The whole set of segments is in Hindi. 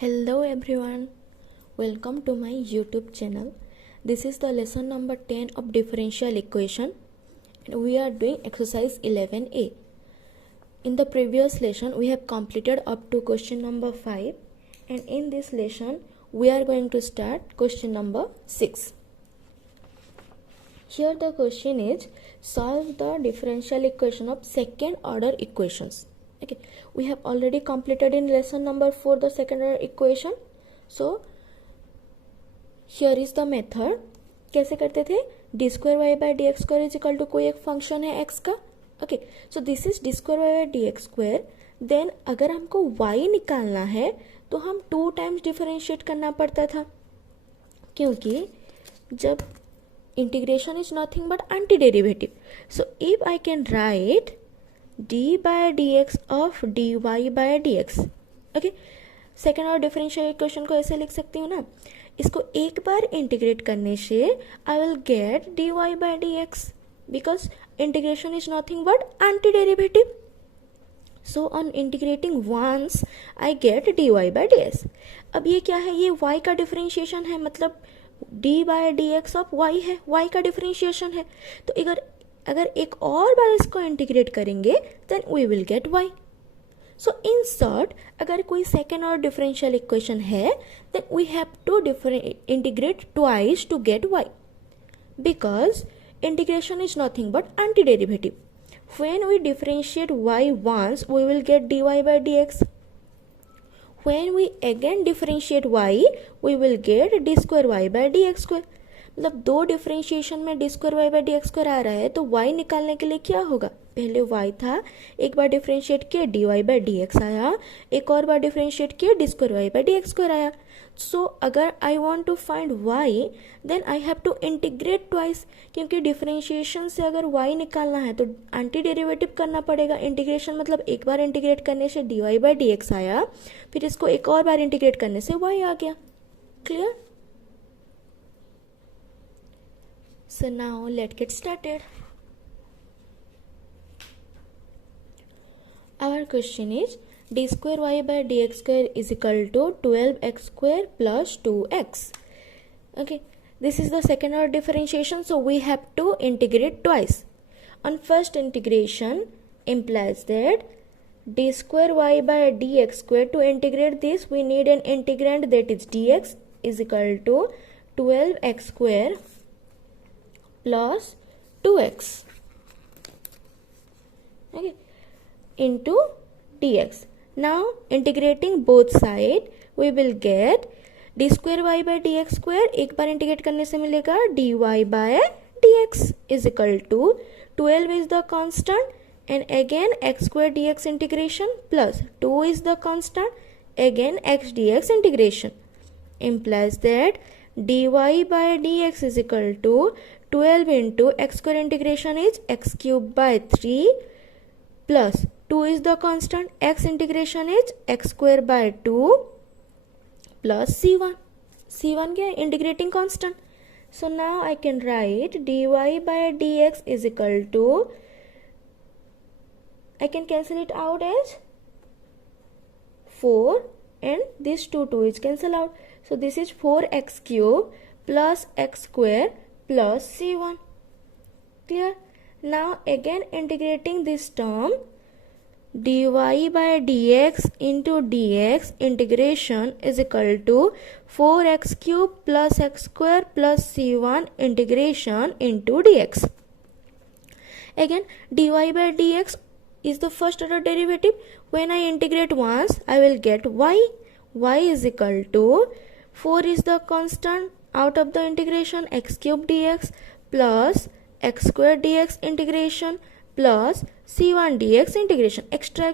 Hello everyone, welcome to my YouTube channel. This is the lesson number 10 of differential equation and we are doing exercise 11a. In the previous lesson we have completed up to question number 5 and in this lesson we are going to start question number 6. Here the question is solve the differential equation of second order equations. Okay, we have already completed in lesson number 4 the second order equation. So here is the method. कैसे करते थे? D square y by d x square is equal to कोई एक फंक्शन है एक्स का. Okay, so this is d square y by d x square. Then अगर हमको y निकालना है तो हम 2 टाइम्स डिफरेंशिएट करना पड़ता था, क्योंकि जब integration is nothing but anti derivative. So if I can write d by dx of dy by dx. Okay, second order differential equation को ऐसे लिख सकती हूँ ना. इसको एक बार इंटीग्रेट करने से I will get dy by dx because integration is nothing but anti-derivative. So on integrating once I get dy by dx. अब ये क्या है? ये y का डिफरेंशिएशन है, मतलब d by dx of y है, y का डिफरेंशिएशन है. तो अगर एक और बार इसको इंटीग्रेट करेंगे then we will get y. So in short, अगर कोई सेकेंड और डिफरेंशियल इक्वेशन है then we have to integrate twice to get y, because integration is nothing but anti derivative. When we differentiate y once we will get dy by dx. when we again differentiate y we will get d square y by dx square. मतलब दो डिफरेंशिएशन में d square y by d x square आ रहा है तो y निकालने के लिए क्या होगा? पहले y था, एक बार डिफरेंशिएट किया d y by d x आया, एक और बार डिफरेंशिएट किया d square y by d x square आया. सो अगर I want to find y then I have to integrate twice, क्योंकि डिफरेंशिएशन से अगर y निकालना है तो एंटी डेरिवेटिव करना पड़ेगा. इंटीग्रेशन मतलब एक बार इंटीग्रेट करने से d y by d x आया, फिर इसको एक और बार इंटीग्रेट करने से y आ गया. Clear? So now let's get started. Our question is d square y by dx square is equal to 12x square plus 2x. Okay, this is the second order differentiation, so we have to integrate twice. On first integration implies that d square y by dx square, to integrate this we need an integrand, that is dx is equal to 12x square plus 2x, okay, into dx. Now integrating both side we will get d square y by dx square, एक बार इंटीग्रेट करने से मिलेगा dy by dx is equal to 12 is the constant and again x square dx integration plus 2 is the constant, again x dx integration, implies that dy by dx is equal to 12 into x square integration is x cube by 3 plus 2 is the constant, x integration is x square by 2 plus c1. c1 क्या है? integrating constant. So now I can write dy by dx is equal to, I can cancel it out as 4 and this 2 is cancel out. So this is 4x cube plus x square plus c1. Clear? Now again integrating this term, dy by dx into dx integration is equal to 4x cube plus x square plus c1 integration into dx. Again dy by dx is the first order derivative. When I integrate once I will get y. y is equal to 4 is the constant, out of the integration x cube dx plus x square dx integration plus c1 dx integration. Extra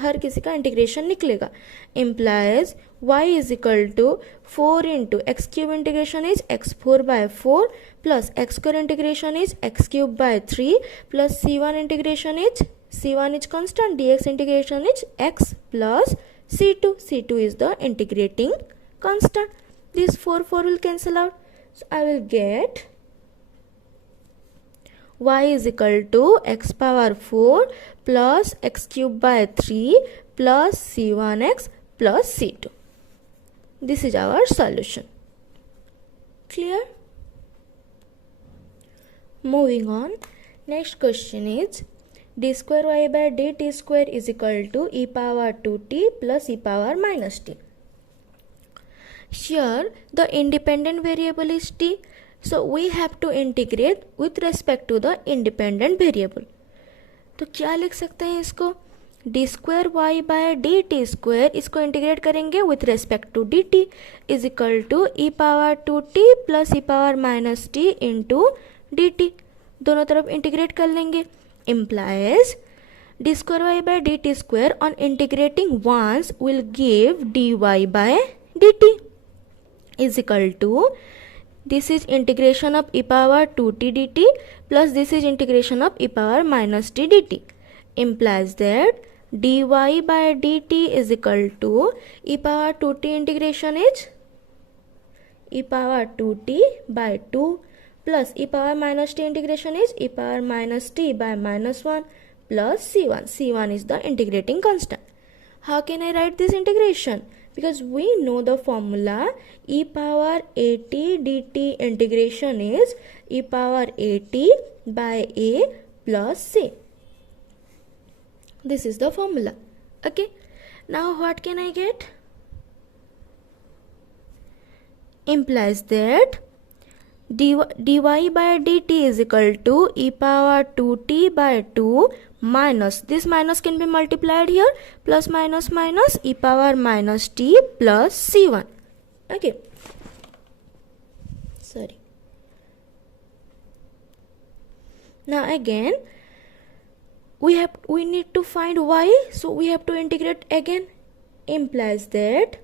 हर किसी का इंटीग्रेशन निकलेगा. implies y is equal to 4 into x cube integration is x4 by 4 plus x square integration is x cube by 3 plus c1 integration is, c1 is constant, dx integration is x plus c2. c2 is the integrating constant. This 4 will cancel out. So I will get y is equal to x power 4 plus x cube by 3 plus c1x plus c2. This is our solution. Clear? Moving on, next question is d square y by dt square is equal to e power 2t plus e power minus t. Here the independent variable is t, so we have to integrate with respect to the independent variable. तो क्या लिख सकते हैं इसको, d square y by d t square, इसको इंटीग्रेट करेंगे with respect to d t is equal to e power 2t plus e power minus t into d t. दोनों तरफ इंटीग्रेट कर लेंगे. Implies d square y by d t square on integrating once will give d y by d t is equal to, this is integration of e power 2t dt plus this is integration of e power minus t dt, implies that dy by dt is equal to e power 2t integration is e power 2t by 2 plus e power minus t integration is e power minus t by minus 1 plus c1. c1 is the integrating constant. How can I write this integration? Because we know the formula e power at dt integration is e power at by a plus c. This is the formula. Okay. Now what can I get? Implies that dy by dt is equal to e power 2t by 2 minus, this minus can be multiplied here, plus minus minus e power minus t plus c1. Okay, sorry. Now again we need to find y, so we have to integrate again. Implies that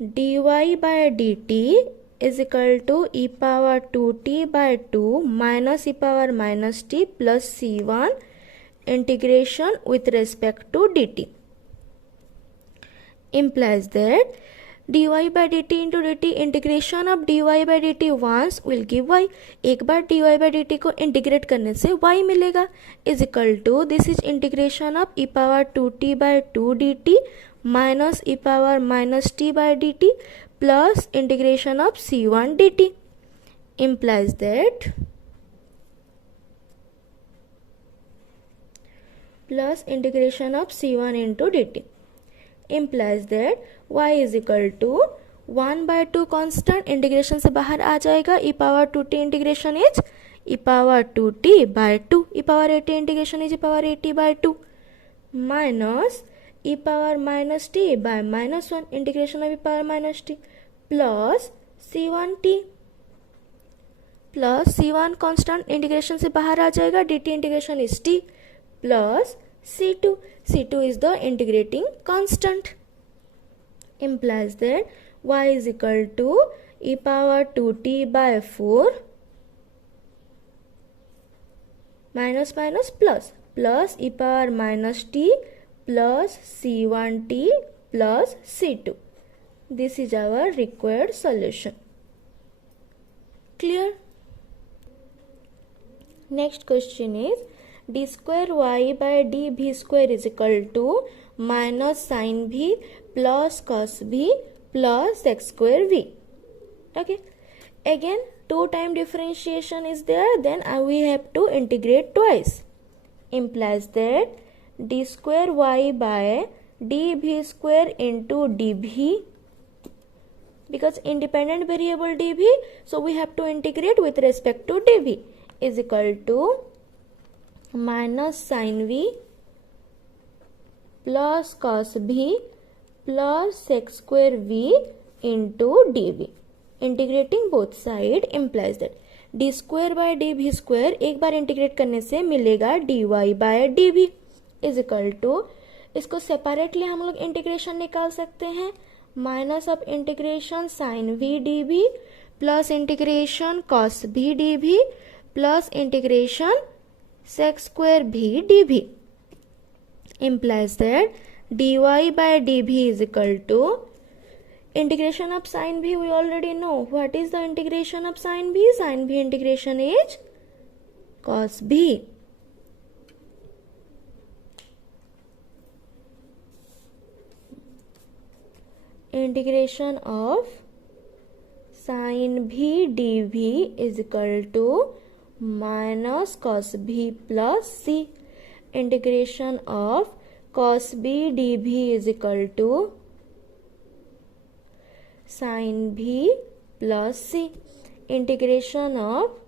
dy by dt is equal to e power 2t by 2 minus e power minus t plus c1 integration with respect to dt, implies that dy by dt into dt integration of dy by dt once will give y. एक बार dy by dt को इंटीग्रेट करने से y मिलेगा, is equal to, this is integration of e power 2t by 2 dt minus e power minus t by dt plus integration of c1 dt, implies that plus integration of c1 into dt, implies that y is equal to 1 by 2 constant integration से बाहर आ जाएगा, e power 2t integration is e power 2t by 2, e power 80 integration is e power 80 by 2 minus e power minus t by minus 1 integration of e power minus t plus c1t plus c1 constant integration से बाहर आ जाएगा, dt integration is t plus c2. c2 is the integrating constant, implies that y is equal to e power 2t by 4 minus minus plus plus e power minus t plus c1t plus c2. This is our required solution. Clear? Next question is d square y by dv square is equal to minus sin v plus cos v plus x square v. Okay. Again 2 time differentiation is there, then we have to integrate twice. Implies that d square y by dv square into dv, because independent variable dv, so we have to integrate with respect to dv, is equal to minus sin v plus cos v plus x square v into dv. Integrating both side implies that d square by dv square एक बार इंटीग्रेट करने से मिलेगा dy by dv is equal to, इसको सेपरेटली हम लोग इंटीग्रेशन निकाल सकते हैं, minus of integration sine v dv plus integration cos v dv plus integration sec square v dv, implies that dy by dv is equal to integration of sin v. We already know what is the integration of sin v. Sin v integration is cos v integration of sine v d v is equal to minus cos v plus c. Integration of cos v d v is equal to sine v plus c. Integration of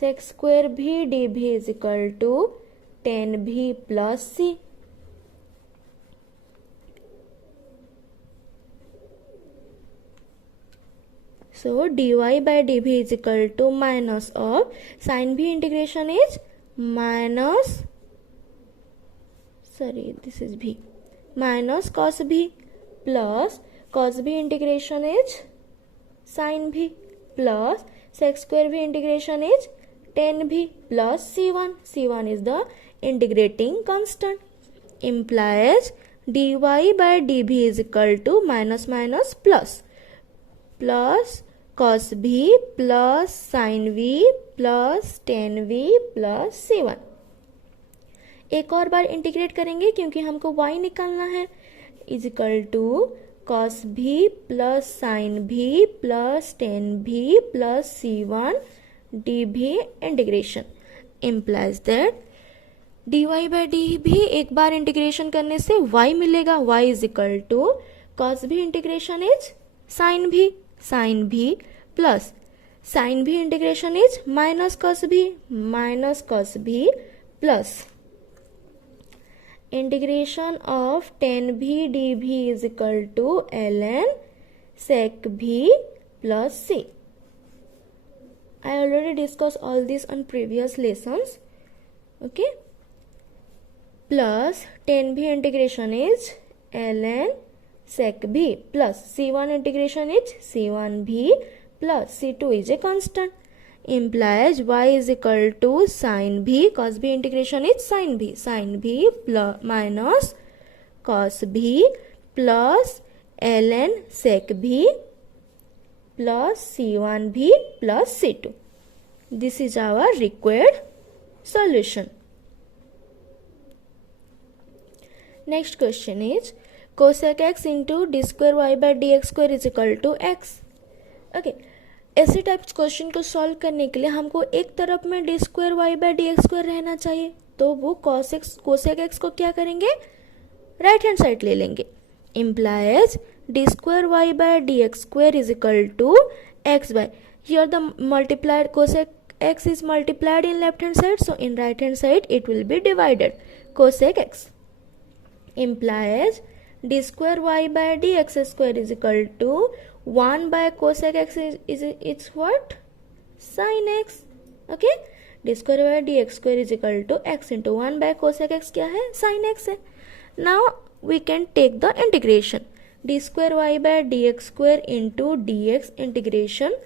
sec square v d v is equal to tan v plus c. So dy by dv is equal to minus of sin v integration is minus, this is v, minus cos v plus cos v integration is sin v plus sec square v integration is tan v plus c1. c1 is the integrating constant. Implies dy by dv is equal to minus minus plus cos v plus sin v plus tan v plus c1. एक और बार इंटीग्रेट करेंगे क्योंकि हमको y निकालना है. Is equal to cos v plus sin v plus tan v plus c1 dv integration. Implies that dy by dv एक बार इंटीग्रेशन करने से y मिलेगा. y is equal to cos v integration is sin v plus sin v integration is minus cos v plus integration of tan v dv is equal to ln sec v plus c. I already discussed all this on previous lessons. Okay, plus tan v integration is ln sec v plus c1 integration is c1 v plus c2 is a constant. Implies y is equal to sin v cos v integration is sin v plus minus cos v plus ln sec v plus c1 v plus c2. This is our required solution. Next question is cosec x into d square y by dx square is equal to x. Okay, ऐसे टाइप्स क्वेश्चन को सॉल्व करने के लिए हमको एक तरफ में d square y by d x square रहना चाहिए. तो वो कोसेक एक्स को क्या करेंगे, राइट हैंड साइड ले लेंगे. Implies d square y by d x square is equal to x by. Here the multiplied cosec x is multiplied in left hand side, so in right hand side it will be divided. Cosec x implies d square y by dx square is equal to 1 by cosec x is it's what, sin x. Okay, d square y by dx square is equal to x into 1 by cosec x क्या है, sin x है. Now we can take the integration. d square y by dx square into dx integration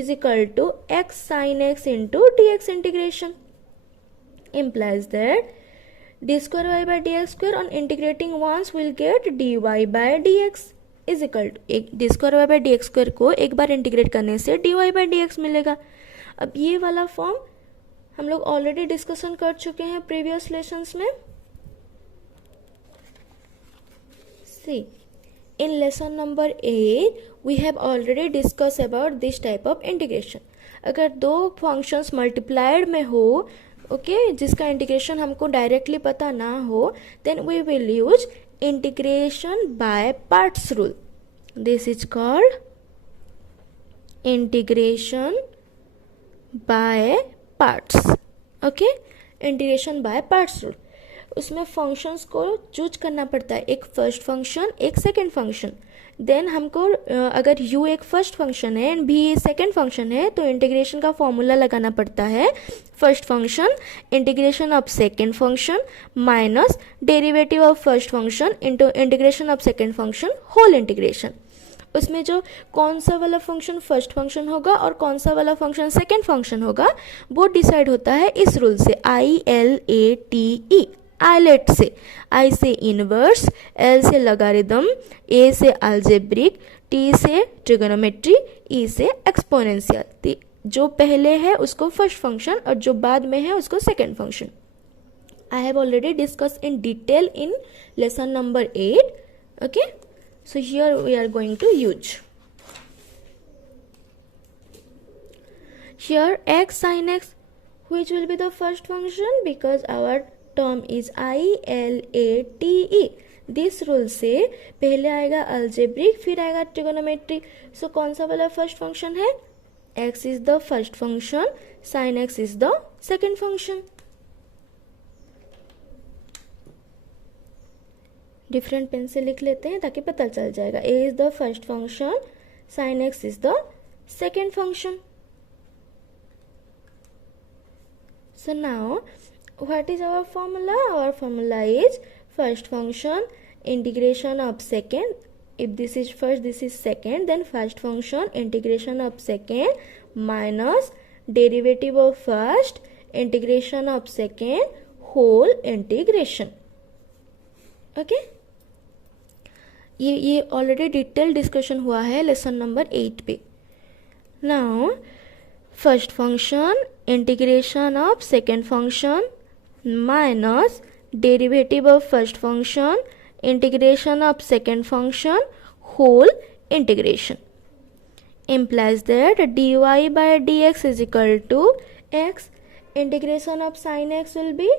is equal to x sin x into dx integration. Implies that d square y by dx square on integrating once will get dy by dx is equal to d square y by dx square को एक बार इंटीग्रेट करने से dy by dx मिलेगा. अब ये वाला फॉर्म हम लोग ऑलरेडी डिस्कशन कर चुके हैं प्रीवियस लेसन्स में. See in lesson number 8 we have already discuss about this type of integration. अगर दो फंक्शंस मल्टीप्लाइड में हो, जिसका इंटीग्रेशन हमको डायरेक्टली पता ना हो, then we will use integration by parts rule. This is called integration by parts. Okay, integration by parts rule. उसमें फंक्शंस को चूज करना पड़ता है, एक फर्स्ट फंक्शन एक सेकेंड फंक्शन. देन हमको अगर u एक फर्स्ट फंक्शन है एंड v सेकेंड फंक्शन है तो इंटीग्रेशन का फॉर्मूला लगाना पड़ता है. First function integration of second function minus derivative of first function into integration of second function whole integration. उसमें जो कौन सा वाला फंक्शन फर्स्ट फंक्शन होगा और कौन सा वाला फंक्शन सेकेंड फंक्शन होगा वो डिसाइड होता है इस रूल से, ILATE. आइलेट से, आई से इनवर्स, एल से लॉगरिथम, ए से अलजेब्रिक, टी से ट्रिगोनोमेट्री, ई से एक्सपोनेंशियल. जो पहले है उसको फर्स्ट फंक्शन और जो बाद में है उसको second function. I have already discuss in detail in lesson number 8. Okay, So here we are going to use. Here x sin x, which will be the first function, because our term is ILATE. This rule से पहले आएगा अल्जेब्रिक, फिर आएगा ट्रिगोनोमेट्रिक. सो कौन सा वाला फर्स्ट फंक्शन है? x is the first function, sin x is the second function. Different pen से लिख लेते हैं ताकि पता चल जाएगा. a is the first function, sin x is the second function. So now what is our formula? Our formula is first function integration of second. If this is first, this is second, then first function integration of second minus derivative of first integration of second whole integration. Okay? ये ऑलरेडी डिटेल डिस्कशन हुआ है लेसन नंबर 8 पे. Now first function integration of second function minus derivative of first function integration of second function whole integration implies that dy by dx is equal to x. Integration of sin x will be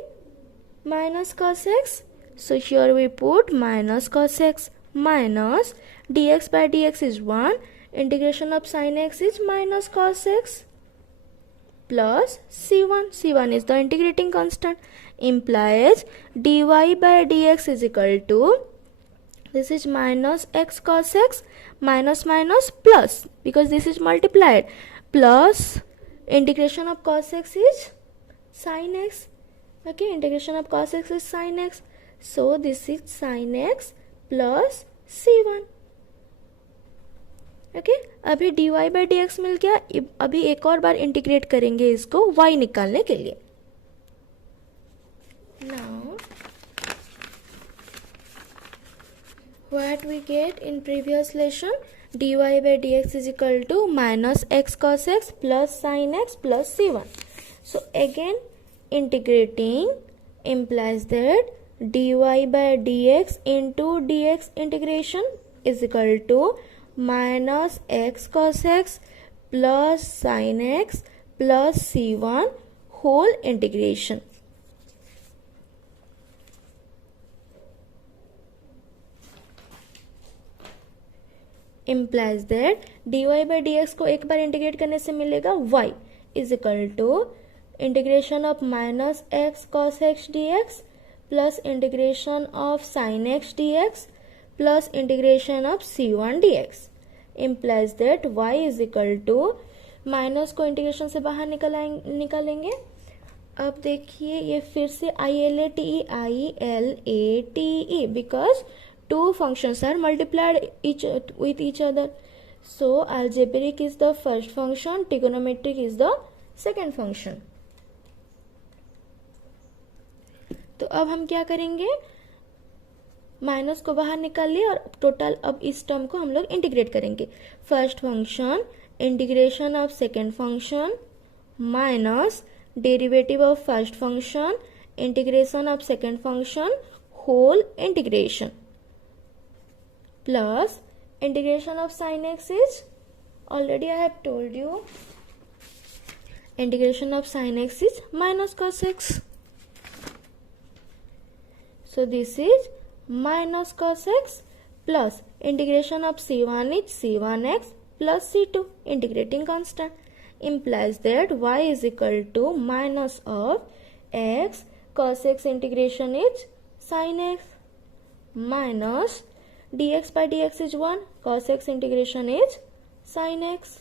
minus cos x. So here we put minus cos x minus dx by dx is 1. Integration of sin x is minus cos x plus c1. c1 is the integrating constant, implies dy by dx is equal to, this is minus x cos x minus minus plus, because this is multiplied, plus integration of cos x is sin x. Okay, integration of cos x is sin x, so this is sin x plus c1. Okay अभी dy बाई डी एक्स मिल गया. अभी एक और बार इंटीग्रेट करेंगे इसको y निकालने के लिए. Now what we get in previous lesson, dy by d x is equal to minus x cos x plus sine x plus c1. So again integrating implies that dy by dx into dx integration is equal to minus x cos x plus sin x plus c1 whole integration. Implies that dy by dx को एक बार इंटीग्रेट करने से मिलेगा y is equal to integration of minus x cos x dx plus integration of sin x dx plus integration of c1 dx. implies that y is equal to, minus को इंटीग्रेशन से बाहर निकालेंगे. अब देखिए ये फिर से ILATE because two functions are multiplied with each other. So algebraic is the first function, trigonometric is the second function. तो अब हम क्या करेंगे, माइनस को बाहर निकाल लिए और टोटल अब इस टर्म को हम लोग इंटीग्रेट करेंगे. First function integration of second function minus derivative of first function integration of second function whole integration plus integration of sine x is, already I have told you, integration of sine x is minus cos x. So this is minus cos x plus integration of c1 is c1x plus c2 integrating constant, implies that y is equal to minus of x cos x integration is sin x minus dx by dx is 1, cos x integration is sin x,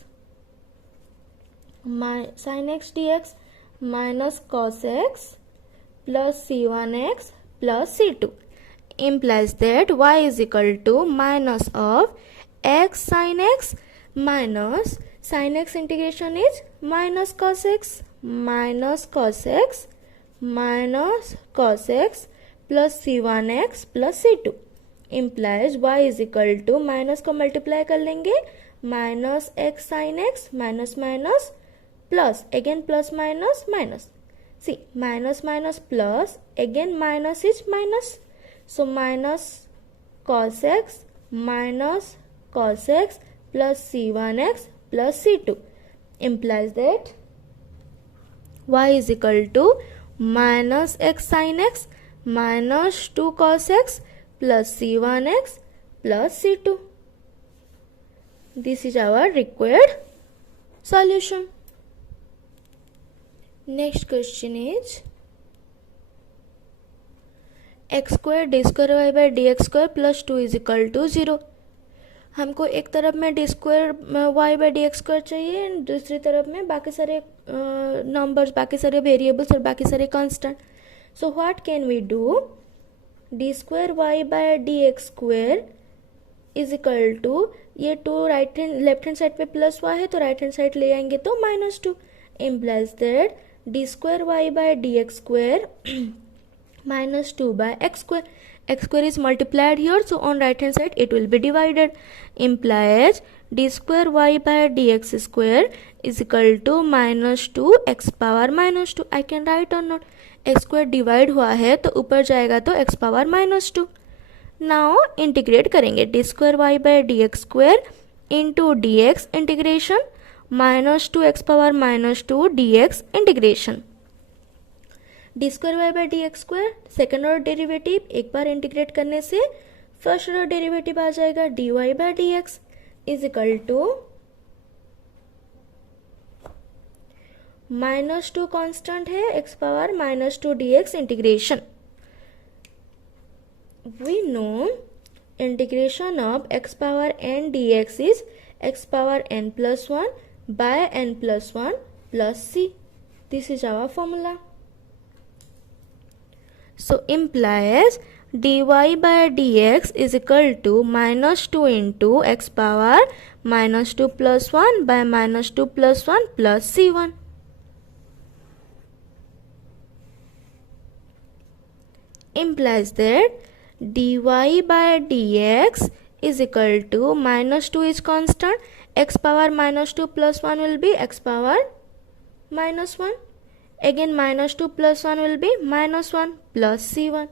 sin x dx minus cos x plus c1x plus c2, implies that y is equal to minus of x sin x minus sin x integration is minus cos x minus cos x minus cos x plus c1x plus c2, implies y is equal to, minus को मल्टीप्लाई कर लेंगे, minus x sin x minus minus plus again plus minus minus. See, minus minus plus, again minus is minus. So minus cos x minus cos x plus c1x plus c2 implies that y is equal to minus x sin x minus 2 cos x plus c1x plus c2. This is our required solution. Next question is x square d square y by dx square plus 2 is equal to 0. हमको एक तरफ में d square y by d x square चाहिए एंड दूसरी तरफ में बाकी सारे नंबर्स, बाकी सारे वेरिएबल्स और बाकी सारे constant. So what can we do? D square y by d x square is equal to, ये two right hand left hand side पे प्लस वाई है तो राइट हैंड साइड ले आएंगे तो minus 2. Implies that d square y by d x square minus 2 by x square. X square is multiplied here, so on right hand side it will be divided. Implies d square y by dx square is equal to minus 2 x power minus 2. I can write or not? x square divide हुआ है तो ऊपर जाएगा तो x power minus 2. Now integrate करेंगे d square y by dx square into dx integration minus 2 x power minus 2 dx integration. D square y by d x square second order derivative एक बार इंटीग्रेट करने से फर्स्ट ऑर्डर डेरिवेटिव आ जाएगा d y by d x is equal to minus 2 constant है x power minus 2 d x integration. We know integration of x power n d x is x power n plus 1 by n plus 1 plus c. This is our formula. So implies dy by dx is equal to minus 2 into x power minus 2 plus 1 by minus 2 plus 1 plus c1. Implies that dy by dx is equal to minus 2 is constant, x power minus 2 plus 1 will be x power minus 1. Again minus 2 plus 1 will be minus 1 plus c1.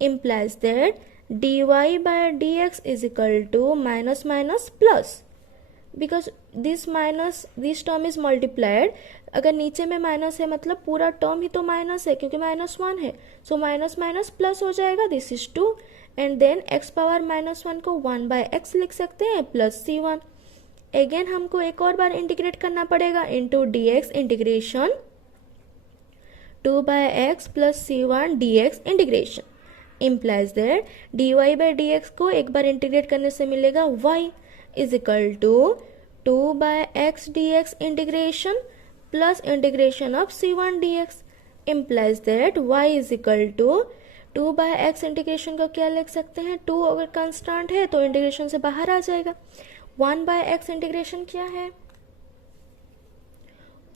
Implies that dy by dx is equal to minus minus plus, because this term is multiplied. अगर नीचे में माइनस है मतलब पूरा टर्म ही तो माइनस है क्योंकि माइनस 1 है. सो माइनस माइनस प्लस हो जाएगा. This is 2 and then x power minus 1 को 1 बाय एक्स लिख सकते हैं प्लस c1. अगेन हमको एक और बार इंटीग्रेट करना पड़ेगा into D x integration 2 by x plus c1 dx integration. Implies that dy by dx को एक बार इंटीग्रेट करने से मिलेगा y is equal to 2 by x dx integration plus integration of c1 dx. Implies that y is equal to 2 by x integration को क्या लिख सकते हैं? 2 अगर कांस्टेंट है तो इंटीग्रेशन से बाहर आ जाएगा. 1 by x इंटीग्रेशन क्या है?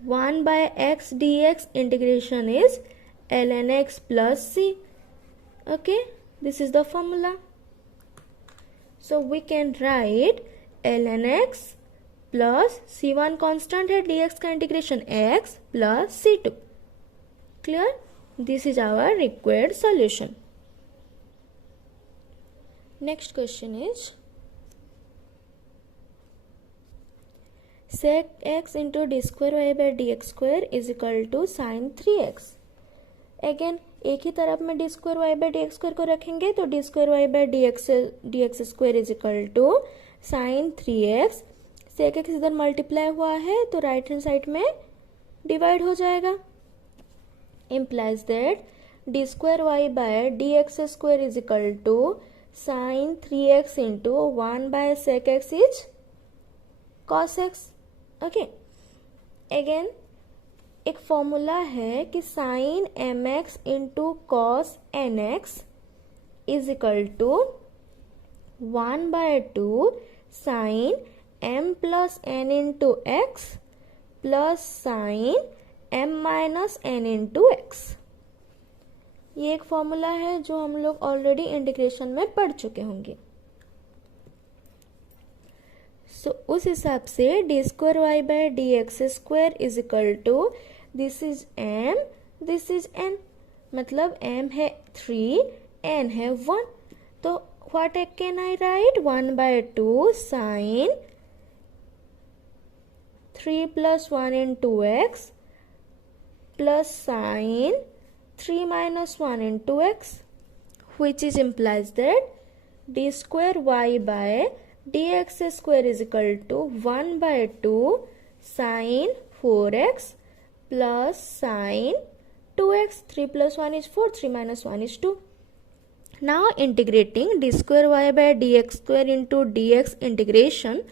1 by x dx integration is ln x plus c. Okay, this is the formula. So we can write ln x plus c1 constant है dx का integration x plus c2. Clear? This is our required solution. Next question is sec x into d square y by dx square is equal to sin 3x. Again एक ही तरफ में d square y by d x square को रखेंगे तो d square y by d x square is equal to sine 3x. Sec x इधर मल्टीप्लाई हुआ है तो राइट हैंड साइड में डिवाइड हो जाएगा. Implies that d square y by d x square is equal to sine 3x into 1 by sec x is cos x. Okay, again एक फॉर्मूला है कि sine m x into cos n x is equal to 1 by 2 sine m plus n into x plus sine m minus n into x. ये एक फॉर्मूला है जो हम लोग ऑलरेडी इंटीग्रेशन में पढ़ चुके होंगे. सो उस हिसाब से d square y by d x square is equal to this is m, this is n. मतलब m है 3, n है 1. तो what can I write? 1 by 2 sine 3 plus 1 into x plus sine 3 minus 1 into x, which is implies that d square y by dx square is equal to 1 by 2 sine 4x plus sine 2x. 3 plus 1 is 4, 3 minus 1 is 2. Now integrating d square y by dx square into dx integration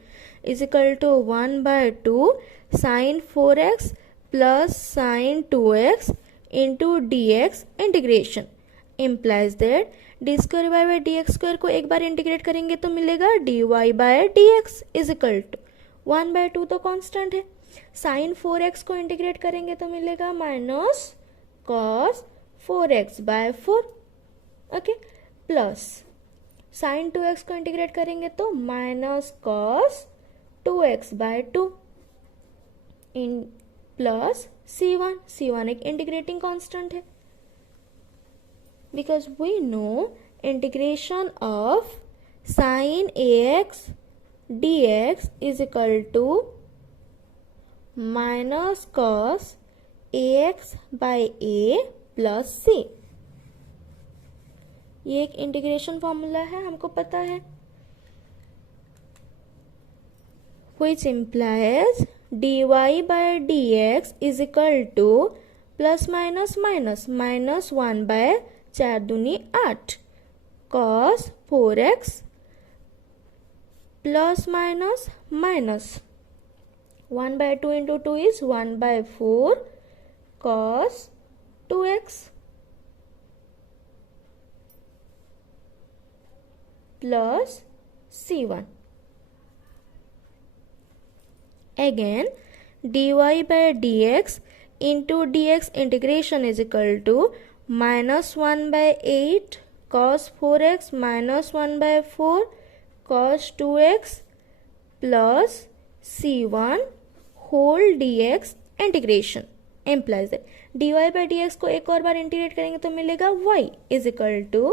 is equal to 1 by 2 sine 4x plus sine 2x into dx integration implies that d square y by dx square को एक बार इंटीग्रेट करेंगे तो मिलेगा dy by dx is equal to 1 by 2 तो कांस्टेंट है, साइन 4x को इंटीग्रेट करेंगे तो मिलेगा minus cos 4x by 4, okay, plus sign 2x को इंटीग्रेट करेंगे तो minus cos 2x by 2 in plus c1 एक इंटीग्रेटिंग कांस्टेंट है, because we know integration of sin ax dx is equal to minus cos ax by a plus c. ये एक इंटीग्रेशन फॉर्मूला है, हमको पता है, which implies dy by dx is equal to plus minus minus minus 1 by 4 दूनी 8 cos 4x plus minus minus 1 by 2 into 2 is 1 by 4 cos 2x plus c1. Again dy by dx into dx integration is equal to minus 1 by 8 cos 4x minus 1 by 4 cos 2x plus c1 whole dx integration implies that dy by dx को एक और बार इंटीग्रेट करेंगे तो मिलेगा y is equal to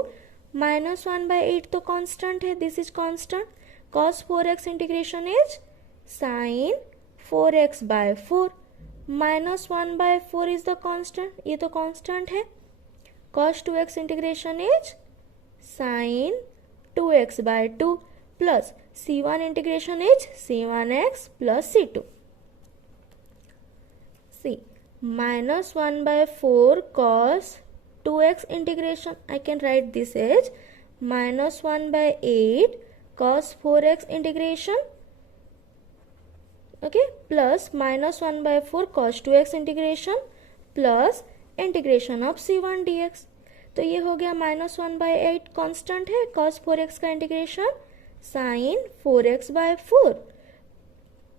minus 1 by 8 तो कांस्टेंट है, this is constant, cos 4x integration is sin 4x by 4 minus 1 by 4 is the constant, ये तो कांस्टेंट है, cos 2x integration is sin 2x by 2 plus c1 integration is c1x plus c2. See minus 1 by 4 cos 2x integration, I can write this as minus 1 by 8 cos 4x integration, okay, plus minus 1 by 4 cos 2x integration plus integration of c1 dx. तो ये हो गया minus 1 by 8 कांस्टेंट है, cos 4x का integration sin 4x by 4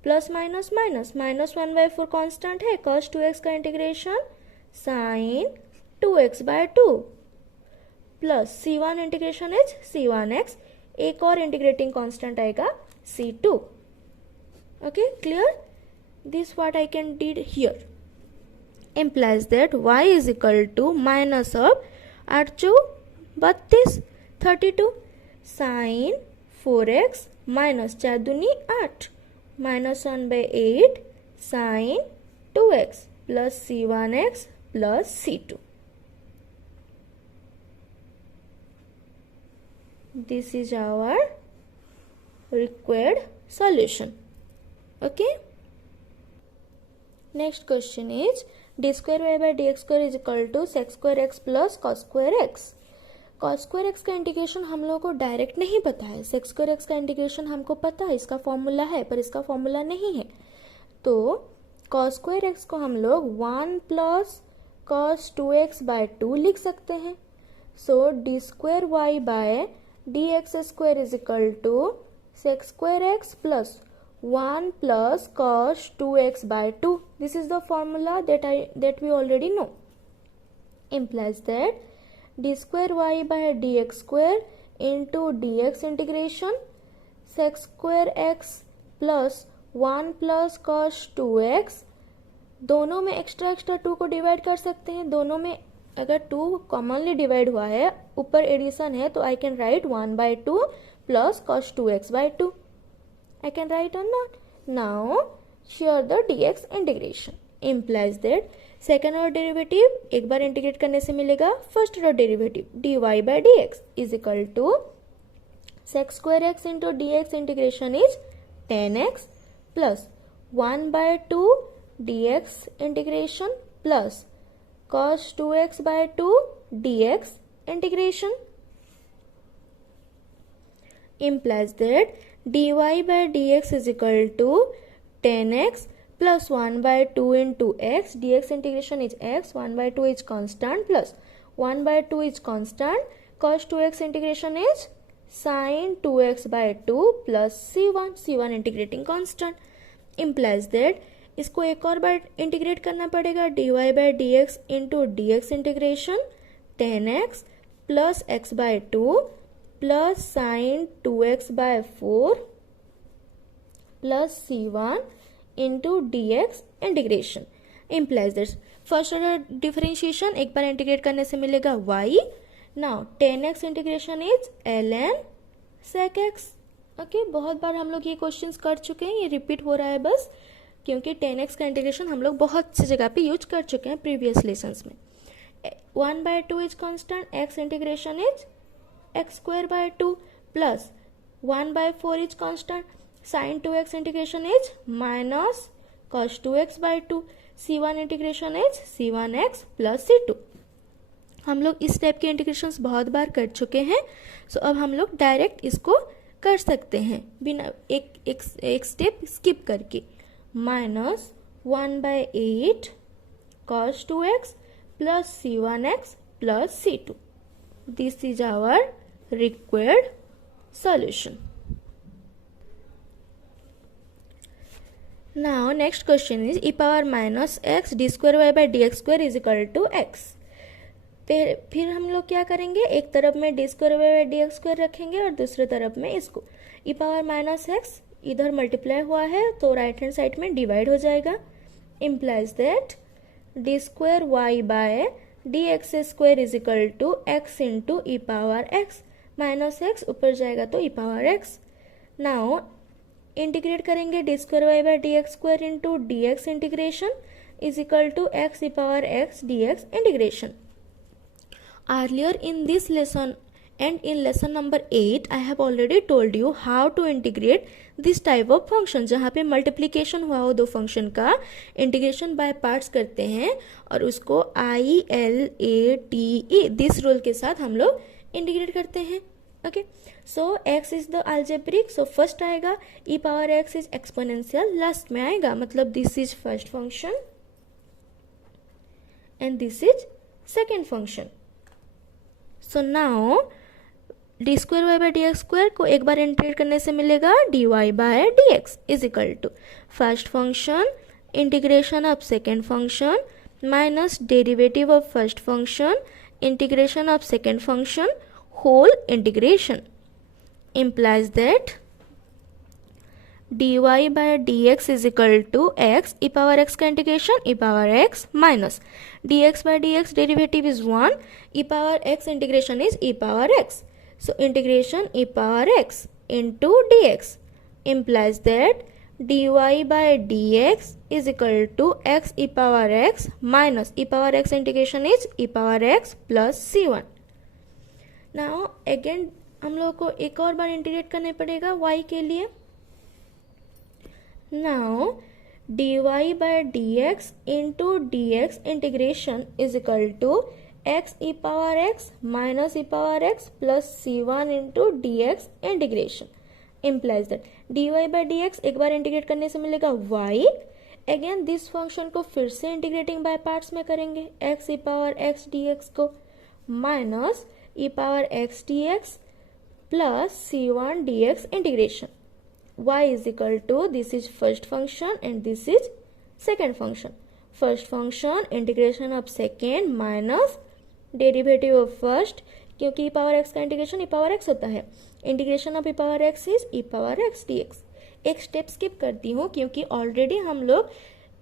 plus minus minus minus 1 by 4 constant है, cos 2x का integration sin 2x by 2 plus c1 integration is c1x, एक और इंटीग्रेटिंग कांस्टेंट आएगा c2. Okay, clear? This what I can did here implies that y is equal to minus of 8 चौ 32 32 sin 4x माइनस 4 दूनी 8 minus 1 by 8 sin 2x plus c1x plus c2. This is our required solution. Okay. Next question is d square y by dx square is equal to sec square x plus cos square x. cos square x का इंटीग्रेशन हम लोगों को डायरेक्ट नहीं पता है, sec square x का इंटीग्रेशन हमको पता है, इसका फॉर्मूला है, पर इसका फॉर्मूला नहीं है. तो cos square x को हम लोग 1 plus cos 2x by 2 लिख सकते हैं. So d square y by dx square is equal to sec square x plus 1 plus cos 2x by 2. This is the formula that we already know. Implies that d square y by dx square into dx integration sec square x plus 1 plus cos 2x, दोनों में एक्स्ट्रा एक्स्ट्रा 2 को डिवाइड कर सकते हैं, दोनों में अगर 2 कॉमनली डिवाइड हुआ है, ऊपर एडिशन है, तो I can write 1/2 plus cos 2x/2. I can write or not? Now here the dx integration implies that second order derivative एक बार इंटीग्रेट करने से मिलेगा first order derivative dy/dx is equal to sec² into dx integration is 10x plus 1/2 dx integration plus cos 2x/2 dx integration implies that dy/dx is equal to 10x plus 1/2 into x. dx integration is x, 1/2 is constant plus 1/2 is constant. cos 2x integration is sin 2x/2 plus c1 integrating constant. implies that इसको एक और बार इंटीग्रेट करना पड़ेगा dy/dx into dx integration 10x plus x/2 plus sin 2x/4 plus c1 into dx integration implies this first order differentiation एक बार इंटीग्रेट करने से मिलेगा y. Now 10x integration is ln sec x. Okay, बहुत बार हम लोग ये क्वेश्चंस कर चुके हैं, ये रिपीट हो रहा है बस क्योंकि 10x का इंटीग्रेशन हम लोग बहुत सी जगह पे यूज कर चुके हैं प्रीवियस लेसन्स में. 1/2 is constant, x integration is x²/2 plus 1/4 is constant, sin 2x integration is minus cos 2x/2, c1 integration is c1x plus c2. हम लोग इस टाइप के इंटीग्रेशंस बहुत बार कर चुके हैं, सो अब हम लोग डायरेक्ट इसको कर सकते हैं बिना एक स्टेप स्किप करके. Minus 1/8 cos 2x plus c1x plus c2. This is our required solution. Now next question is e power minus x d²y/dx² is equal to x. फिर हम लोग क्या करेंगे, एक तरफ में d²y/dx² रखेंगे और दूसरे तरफ में इसको e पावर माइनस एक्स इधर मल्टीप्लाई हुआ है तो राइट हैंड साइड में डिवाइड हो जाएगा. implies that d²y/dx² is equal to x into e power x. Minus x ऊपर जाएगा तो e power x. Now integrate करेंगे d²y/dx² into dx integration is equal to x e power x dx integration. Earlier in this lesson and in lesson number 8 I have already told you how to integrate this type of function जहाँ पे मल्टीप्लीकेशन हुआ हो दो फंक्शन का इंटीग्रेशन बाय पार्ट्स करते हैं और उसको ILATE दिस रूल के साथ हम लोग इंटीग्रेट करते हैं. Okay, so x is the algebraic, so first आएगा e power x is exponential, last में आएगा, मतलब this is first function and this is second function. So now d²y/dx² को एक बार इंटीग्रेट करने से मिलेगा dy/dx is equal to first function integration of second function minus derivative of first function integration of second function whole integration. Implies that dy/dx is equal to x e power x का integration e power x minus dx/dx derivative is 1 e power x integration is e power x. So integration e power x into dx implies that dy/dx is equal to x e power x minus e power x integration is e power x plus c1. Now again हम लोग को एक और बार इंटीग्रेट करने पड़ेगा y के लिए. Now dy/dx into dx integration is equal to x e power x minus e power x plus c1 into dx integration. implies that dy/dx एक बार इंटीग्रेट करने से मिलेगा y. अगेन दिस फंक्शन को फिर से इंटीग्रेटिंग बाय पार्ट्स में करेंगे x e power x dx को minus e power x dx plus c1 dx integration. y is equal to this is first function and this is second function. First function integration of second minus derivative of first, क्योंकि e power x का इंटीग्रेशन e power x होता है. Integration of e power x is e power x dx. एक स्टेप स्किप करती हूँ क्योंकि ऑलरेडी हम लोग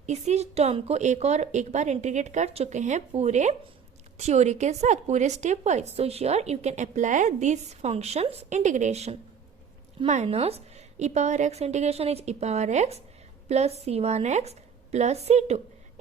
इसी टर्म को एक बार इंटीग्रेट कर चुके हैं पूरे थ्योरी के साथ पूरे step wise. So here you can apply this functions integration. Minus e power x integration is e power x plus c1x plus c2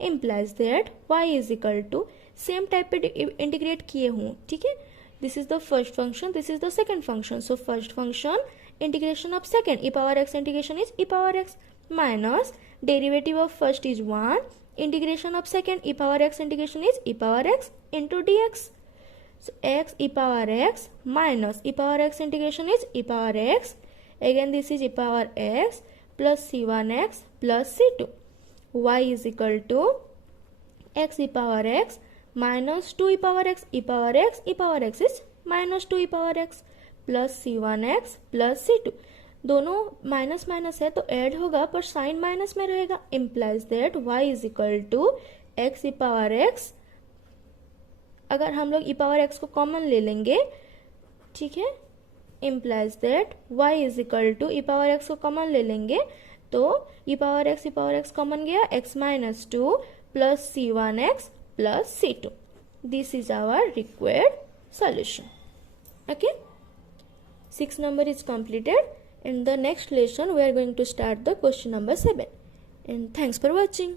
implies that y is equal to same type पे इंटीग्रेट किए हूँ. ठीक है, this is the first function, this is the second function. So first function integration of second e power x integration is e power x minus derivative of first is 1, integration of second e power x integration is e power x into dx. So x e power x minus e power x integration is e power x. Again this is e power x plus c1x plus c2. Y is equal to x e power x minus 2 e power x, e power x, e power x is minus 2 e power x plus c1x plus c2. दोनों माइनस माइनस है तो ऐड होगा पर साइन माइनस में रहेगा. Implies that y is equal to x e power x. अगर हम लोग e पावर x को कॉमन ले लेंगे, ठीक है, implies that y is equal to e power x को कॉमन ले लेंगे तो e पावर x कॉमन गया, x minus 2 plus c1x plus c2. This is our required solution. Okay, 6 number is completed. In the next lesson we are going to start the question number 7. And thanks for watching.